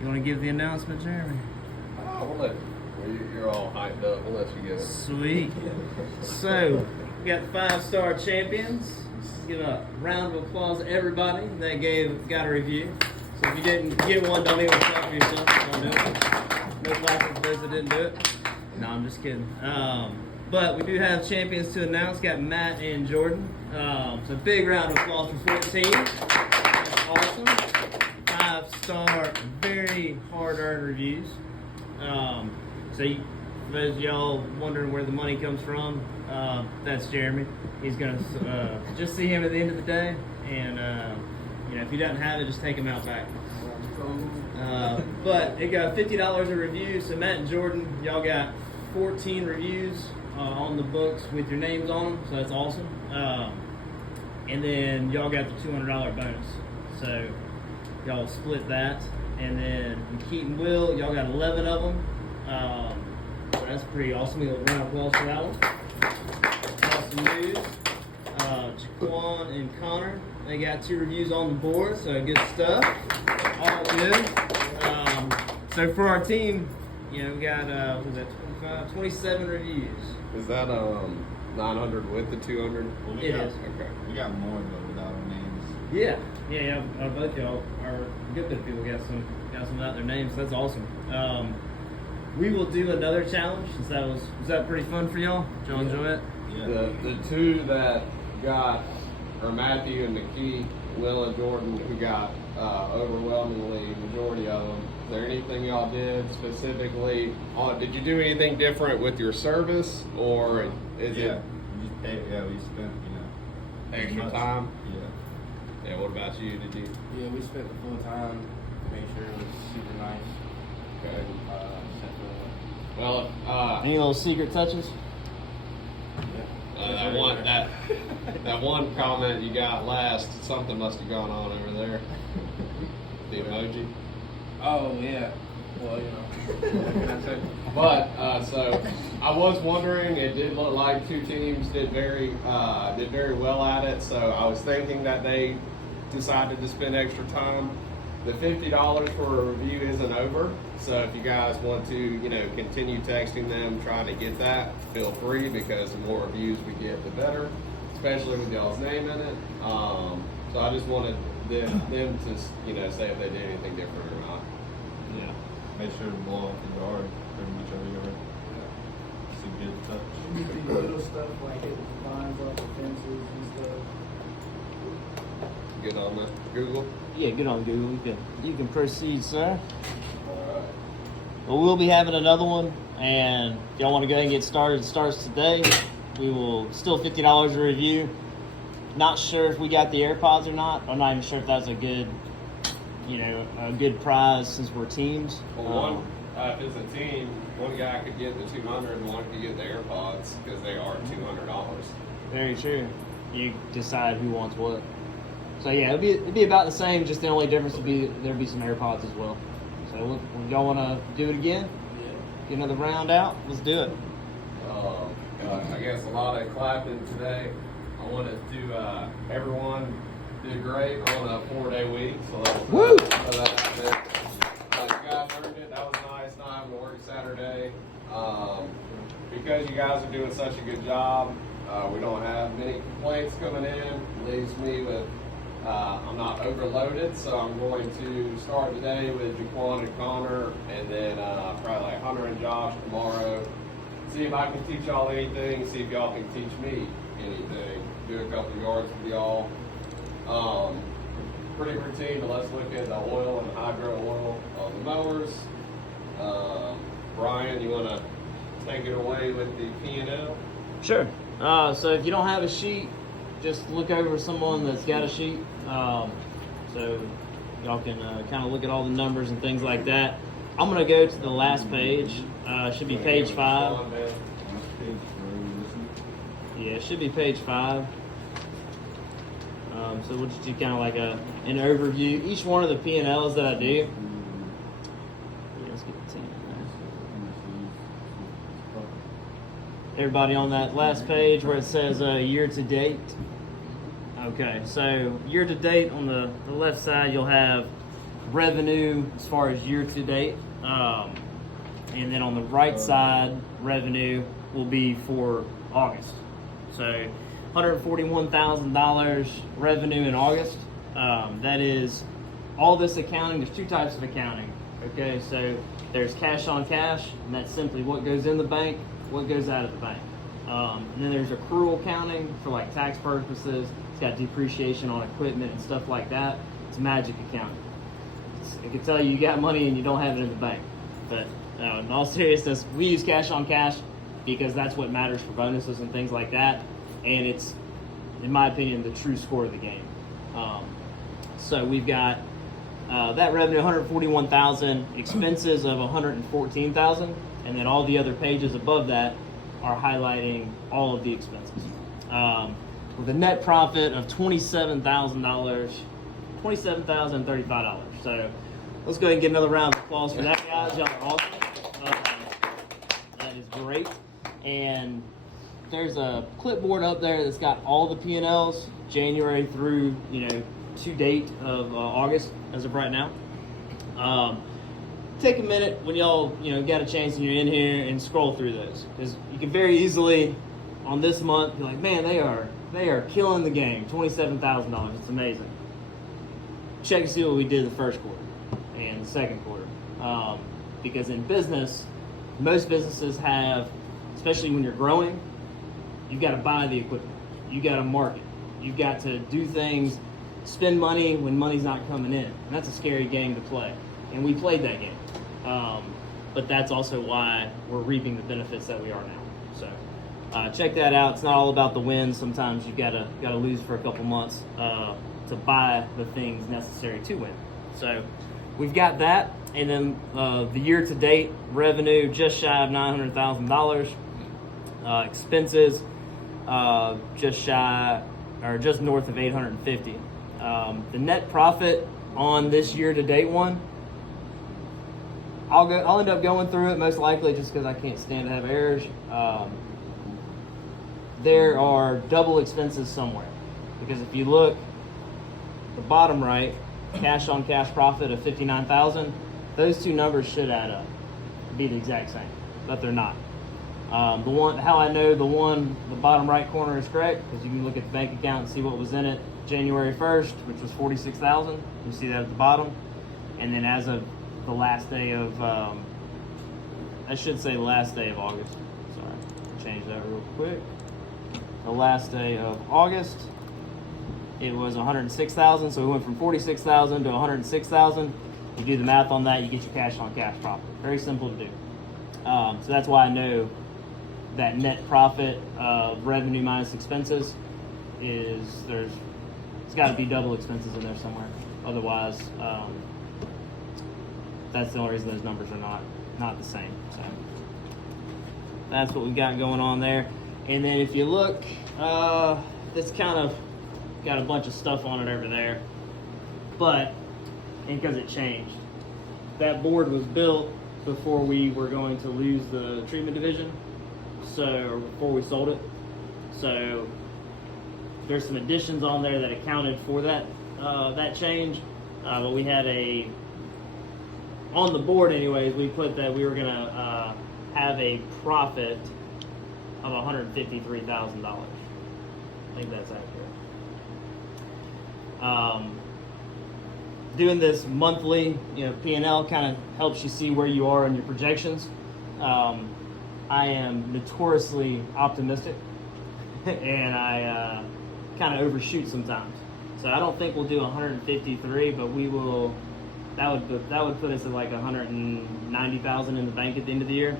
You want to give the announcement, Jeremy? Oh, we'll let you're all hyped up. We'll let you get it. Sweet. So, we got 5-star champions. Let's give a round of applause to everybody that got a review. So if you didn't get one, don't even clap for yourself. Don't do it. No claps for those that didn't do it. No, I'm just kidding. But we do have champions to announce. Got Matt and Jordan. So big round of applause for 14. That's awesome. 5-star, very hard-earned reviews. For those of y'all wondering where the money comes from, that's Jeremy. He's gonna just see him at the end of the day, and if he doesn't have it, just take him out back. But it got $50 a review. So Matt and Jordan, y'all got 14 reviews on the books with your names on them. So that's awesome. And then y'all got the $200 bonus. So y'all split that. And then Keaton Will, y'all got 11 of them. That's pretty awesome. We'll round of applause for that one. Awesome news. Jaquan and Connor, they got 2 reviews on the board, so good stuff. All good. So for our team, we got 27 reviews. Is that 900 with the 200? Well, It is. Okay. We got more though without our names. Yeah. Both y'all are a good bit of people got some without their names. So that's awesome. We will do another challenge since was that pretty fun for y'all? Did y'all enjoy it? Yeah. The 2 that got, or Matthew and McKee, Will and Jordan, who got overwhelmingly majority of them. Is there anything y'all did specifically did you do anything different with your service, or is it we spent extra much. time? Yeah. Yeah, what about you? Did you? Yeah, we spent the full time to make sure it was super nice. Okay. Sent Well, Any little secret touches? that one comment you got last, something must have gone on over there. The emoji. Oh yeah. Well, what can I say? But so I was wondering, it did look like 2 teams did very well at it. So I was thinking that they decided to spend extra time. The $50 for a review isn't over. So if you guys want to, continue texting them, trying to get that, feel free, because the more reviews we get, the better, especially with y'all's name in it. So I just wanted them to, say if they did anything different or not. Yeah. Make sure to blow off the yard pretty much every yard. It's a good touch. You can do little stuff like hitting the lines off the fences and stuff. Good on that. Google. Yeah, good on Google. You can proceed, sir. All right. But we'll be having another one, and if y'all want to go ahead and get started, it starts today. We will still $50 a review. Not sure if we got the AirPods or not. I'm not even sure if that's a good prize since we're teams. Well, if it's a team, one guy could get the 200 and one could get the AirPods because they are $200. Very true. You decide who wants what. So yeah, it'd be about the same. Just the only difference would be there'd be some AirPods as well. So y'all want to do it again? Yeah. Get another round out. Let's do it. I guess a lot of clapping today. I wanted to everyone did great on a 4-day week. So Woo! You guys earned it. That was nice. Not having to work Saturday. Because you guys are doing such a good job, we don't have many complaints coming in. Leaves me with I'm not overloaded, so I'm going to start today with Jaquan and Connor, and then probably like Hunter and Josh tomorrow. See if I can teach y'all anything. See if y'all can teach me anything. Do a couple of yards with y'all. Pretty routine, but let's look at the oil and hydro oil of the mowers. Brian, you want to take it away with the P&L? Sure. So if you don't have a sheet, just look over someone that's got a sheet. So y'all can kind of look at all the numbers and things like that. I'm going to go to the last page. Should be page 5. Yeah, it should be page 5. So we'll just do kind of like an overview. Each one of the P&Ls that I do. Yeah, let's get the 10 in there. Everybody on that last page where it says year to date. Okay, so year to date on the left side, you'll have revenue as far as year to date. And then on the right side, revenue will be for August. So $141,000 revenue in August. That is all this accounting. There's two types of accounting. Okay, so there's cash on cash, and that's simply what goes in the bank, what goes out of the bank. And then there's accrual accounting for like tax purposes. It's got depreciation on equipment and stuff like that. It's magic accounting. It can tell you got money and you don't have it in the bank. But in all seriousness, we use cash on cash because that's what matters for bonuses and things like that. And it's, in my opinion, the true score of the game. So we've got that revenue, $141,000, expenses of $114,000, and then all the other pages above that are highlighting all of the expenses. With a net profit of $27,035. So let's go ahead and get another round of applause for that, guys. Y'all are awesome. That is great. And there's a clipboard up there that's got all the P&Ls, January through, to date of August as of right now. Take a minute when y'all, got a chance and you're in here and scroll through those, because you can very easily on this month be like, man, they are killing the game. $27,000. It's amazing. Check and see what we did the first quarter and the second quarter, because in business, most businesses have, especially when you're growing, you've got to buy the equipment, you got to market, you've got to do things, spend money when money's not coming in, and that's a scary game to play. And we played that game, but that's also why we're reaping the benefits that we are now. So check that out. It's not all about the wins. Sometimes you gotta lose for a couple months to buy the things necessary to win. So we've got that, and then the year-to-date revenue just shy of $900,000. Expenses just north of $850,000. The net profit on this year-to-date one, I'll end up going through it most likely just because I can't stand to have errors. There are double expenses somewhere, because if you look the bottom right, cash on cash profit of $59,000, those two numbers should add up, be the exact same, but they're not. How I know the bottom right corner is correct, because you can look at the bank account and see what was in it January 1st, which was $46,000. You see that at the bottom. And then as of the last day of, I should say the last day of August. Sorry, change that real quick. The last day of August, it was $106,000. So we went from $46,000 to $106,000. You do the math on that, you get your cash on cash profit. Very simple to do. So that's why I know that net profit of revenue minus expenses it's got to be double expenses in there somewhere. Otherwise, that's the only reason those numbers are not the same. So that's what we got going on there. And then if you look, this kind of got a bunch of stuff on it over there, but because it changed, that board was built before we were going to lose the treatment division, or before we sold it. So there's some additions on there that accounted for that change. But we had on the board anyways, we put that we were gonna have a profit of $153,000. I think that's accurate. Doing this monthly, P&L kind of helps you see where you are in your projections. I am notoriously optimistic, and I kind of overshoot sometimes. So I don't think we'll do 153, but we will. That would put us at like 190,000 in the bank at the end of the year.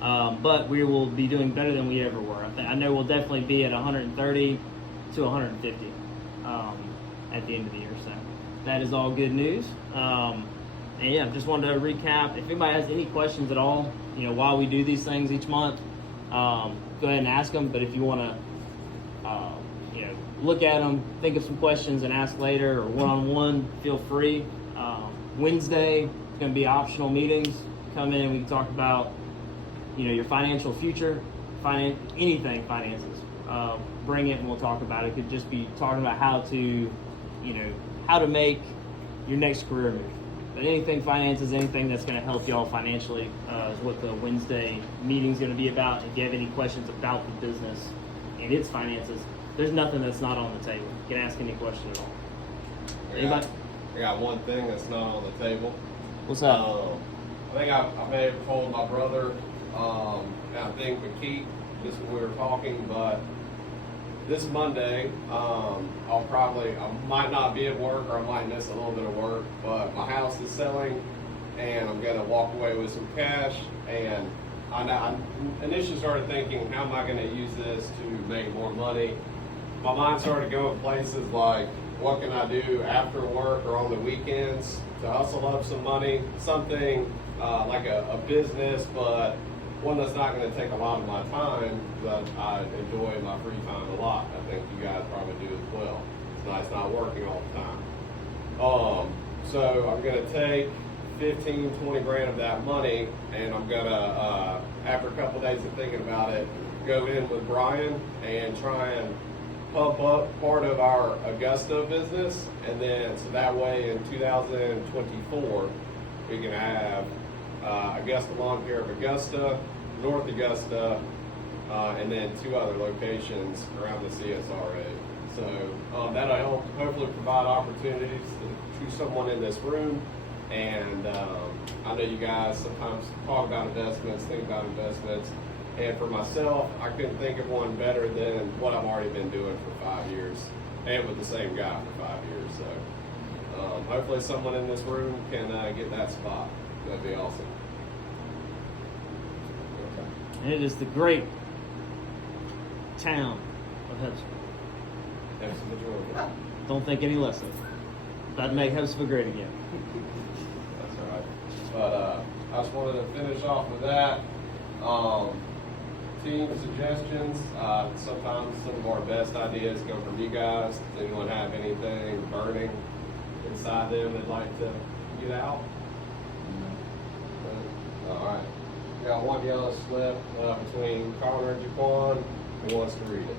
But we will be doing better than we ever were. I know we'll definitely be at 130 to 150 at the end of the year. So that is all good news. And yeah, just wanted to recap. If anybody has any questions at all, while we do these things each month, go ahead and ask them. But if you want to, look at them, think of some questions and ask later, or one-on-one, feel free. Wednesday, it's going to be optional meetings. Come in, we can talk about, your financial future, anything finances. Bring it and we'll talk about it. It could just be talking about how to make your next career move. But anything finances, anything that's going to help y'all financially is what the Wednesday meeting's going to be about. If you have any questions about the business and its finances, there's nothing that's not on the table. You can ask any question at all. Anybody? I got one thing that's not on the table. What's up? I think I may have told my brother, and I think with Keith, just when we were talking, but this Monday, I might not be at work or I might miss a little bit of work, but my house is selling and I'm going to walk away with some cash. And I initially started thinking, how am I going to use this to make more money? My mind started going places like, what can I do after work or on the weekends to hustle up some money? Something like a business, but one that's not going to take a lot of my time, but I enjoy my free time a lot. I think you guys probably do as well. It's nice not working all the time. So I'm going to take 15, 20 grand of that money, and I'm going to, after a couple days of thinking about it, go in with Brian and try and pump up part of our Augusta business, and then so that way in 2024 we can have Augusta Lawn Care of Augusta, North Augusta, and then 2 other locations around the CSRA. So that'll help hopefully provide opportunities to someone in this room. And I know you guys sometimes talk about investments, think about investments. And for myself, I couldn't think of one better than what I've already been doing for 5 years, and with the same guy for 5 years. So hopefully someone in this room can get that spot. That'd be awesome. And it is the great town of Hepsburg. Hepsburg, Georgia. Don't think any less of it. About to make Hepsburg great again. That's all right. But I just wanted to finish off with that. Team suggestions. Sometimes some of our best ideas come from you guys. Does anyone have anything burning inside them they'd like to get out? All right. We got one yellow slip between Connor and Jaquan. Who wants to read it?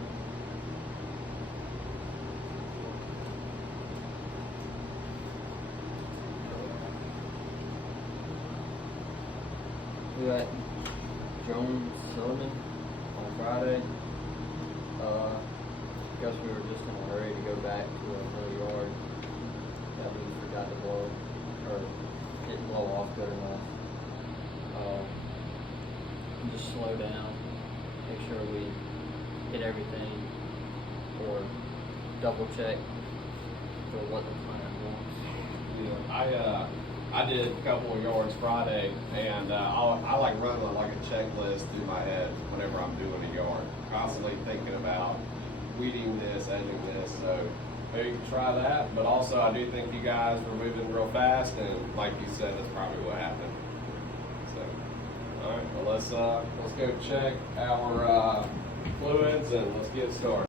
We got Jones Sullivan on Friday. Guess we were just in a hurry to go back to another yard that we forgot to blow or didn't blow off good enough. Just slow down, make sure we hit everything, or double check for what the plan wants. I did a couple of yards Friday, and I like running like a checklist through my head whenever I'm doing a yard, constantly thinking about weeding this, edging this. So maybe you can try that. But also, I do think you guys were moving real fast, and like you said, that's probably what happened. So, all right, well let's go check our fluids and let's get started.